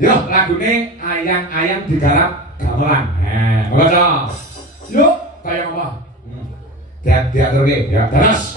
Yo lagune ayang-ayang digarap gamelan. Ngono. Yuk, kaya apa? Diaturke ya. Terus.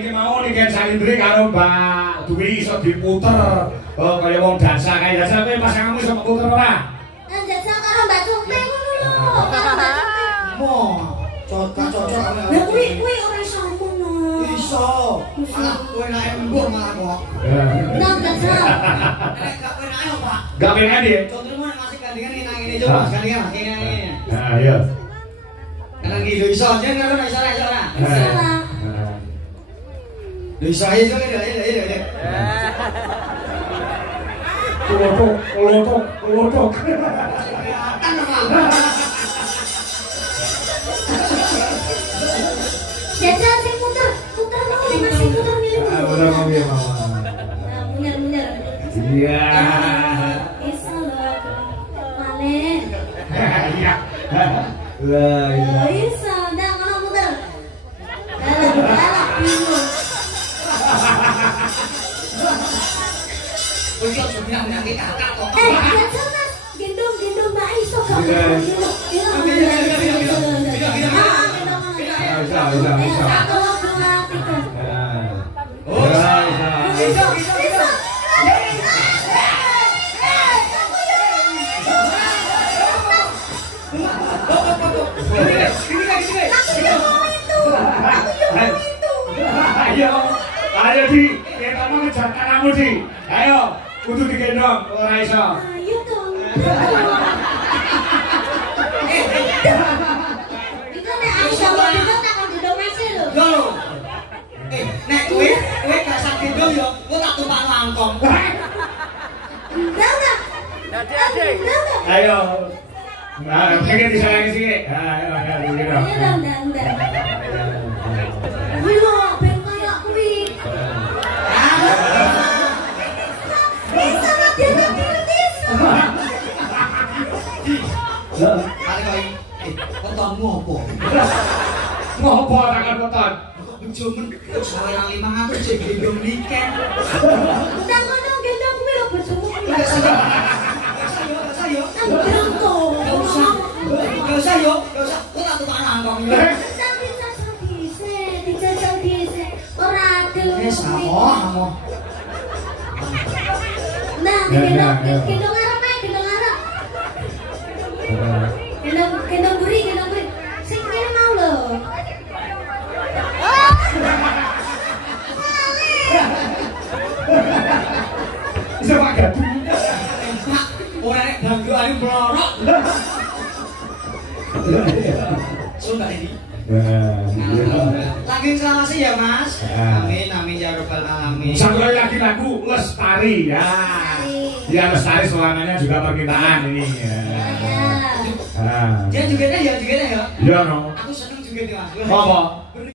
iki mau ning Salindri karo Mbak Dwi iso diputer. Oh, kaya wong dansa kaya dansa kowe pasanganmu iso puter ora? Dansa karo Mbak Cukre ngono lho. Mo, cocok. Lah kuwi ora iso ngono. Iso. Malah kowe nek embur malah kok. Nang dansa. Nek gak penak ayo, Pak. Gak penak dia. Contohnya masih gandengan ini nang ini coba gandengan ini. Nah, iya. Nang iki lho iso, jeneng karo iso ora. Iso lah. Lho iso ayo ini. Kelotok. Kan malah. Jajal sing muter mau Mas sing muter milih. Bener mau ya, Mama. Nah, mundur. Iya. Iso lho. Malen. Iya. Lah, iya. Iso, nang ngono muter. Dalam bingung. Wis kok sebenarnya nanti kakak kok. Jajal Mas, gendong Mbak iso gak? Bisa. Satu, dua, tiga. Bisa. Ayo di, kita mau ngejar kamu di. Ayo, kudu digendong, ora iso. Ayo dong. Itu nek aku sama gendong tak gendong Mas lho. Yo. Nek kowe gak sak gendong yo, kowe tak tumpang langkong. Enggak. Adik-adik. Ayo. Nah, pengen disayangi sih. Ayo, digendong. Iya, enggak. Kuwi lho, ben kaya kuwi. Bisa gendong kritis. Kali kok kotonmu opo? Ngopo tangan kotor? Kok bojomen kok sawe nang 500 sing gendong niken. Nang ngono gendong kuwi lho bojomu. Gak usah yo. Gendong to. Gak usah yo. Kowe tak tumpang langkong yo. Dijajal dhisik. Ora adil. Wis amo. Nah, gendong arep ae, gendong arep. Gendong buri. Sing kene mau lho. Bisa Pak Gadu. Pak, ora nek danggane blorok. Sudah ini. Lagi selamat ya Mas. Amin ya robbal alamin. Satu lagi lagu Lestari ya. Ya Lestari selamanya juga permintaan ini ya. Ya. Dia juga ya. Iya no. Aku seneng juga nih Mas. Apa?